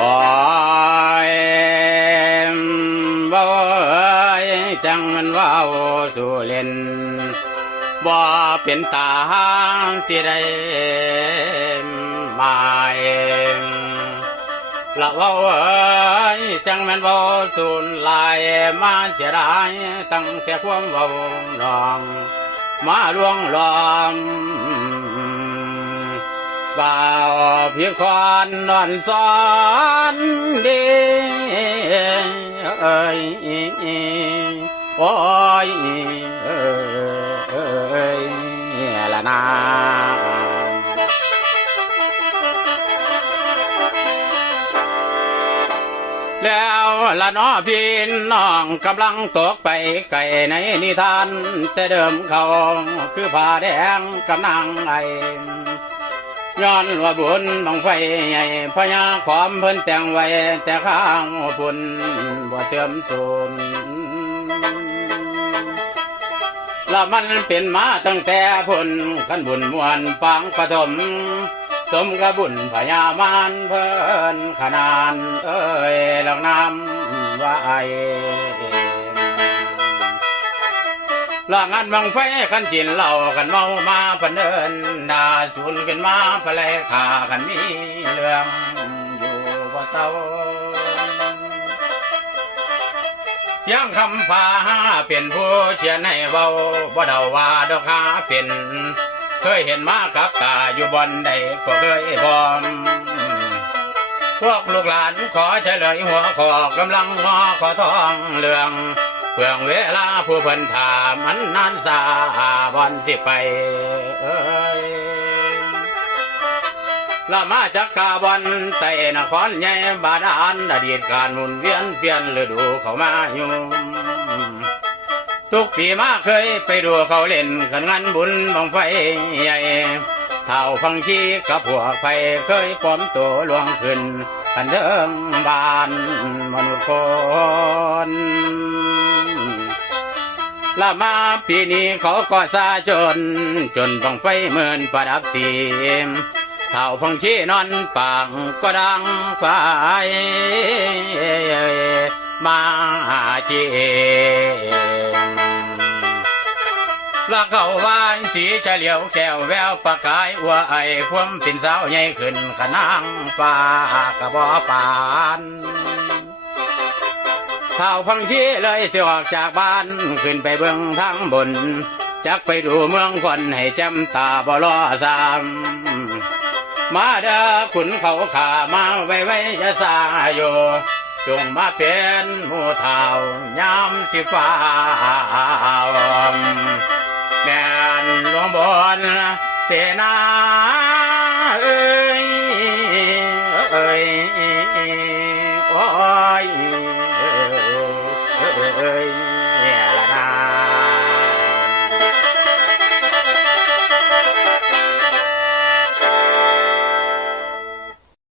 อยบ่ยจังมันว่าสู่เล่นบ่เป็นตาสิได้มาเอมละว่าเอ้ยจังมันบ่สูญลายมาเสียดาตั้งแต่ความว่าน้อง มาลวงหลอม บ่าวเพียงคอนนอนสอนดีเอ้ยโอ้ยเอ้ยละนาแล้วละน้อพี่น้องกำลังตกไปไก่ในนิทาน แต่เดิมเขาคือผ้าแดงกับนางไอ ย้อนว่าบุญบังไฟใหญ่พญาขอมเพิ่นแต่งไว้ แต่ข้างบุญบ่เสื่อมสูญละมันเป็นมาตั้งแต่พุ่นขันบุญมวนปางปฐมสมกับบุญพญามารเพิ่นขนานเอ้ยหลังน้ำว่าไอ ลางานบังไฟกันจินเหล่ากันเมามาพันเดินดาสูนกันมาพะเลขากันมีเรื่องอยู่บ่เศร้าเสียงคำพาเป็นผู้เชียนให้เบาบ่เดาว่าดอกหาเป็น เคยเห็นมากับตาอยู่บนใดก็เคยบอมพวกลูกหลานขอเฉลยหัวขอกำลังงอขอทองเรื่อง เพื่องเวลาผู้เพิ่นถามมันนานสาบอนสิไปเอ้ยละมาจากกาบอนไต่นครใหญ่บาดาลอดีตการหมุนเวียนเปลี่ยนฤดูเข้ามาอยู่ทุกปีมาเคยไปดูเขาเล่นกันงานบุญบังไฟใหญ่เท่าฟังชีกับพวกไฟเคยปลอมตัวลวงขึ้น อันเดิมบานมนุษย์คนละมาปีนี้เขาก็ซาจน จนบังไฟเหมือนประดับสีมเท่าพังชีนอนปางก็ดังไฟมาจี ละเขาวานสีเฉลียวแก้วแววประกายอัวไอพวมเป็นสาวใหญ่ขึ้นขนางฟ้ากระบอปานข่าวพังชีเลยสิออกจากบ้านขึ้นไปเบื้องทางบน จักไปดูเมืองคนให้จำตาบ่รอสามมาเด้อขุนเขาขามาไว้ไว้จะสาอยู่จงมาเป็นหมูเท่ายามสิฟ้า แม่นหลวงบนเสนาเอ้ยเอ้ยโอ้ยเอ้ย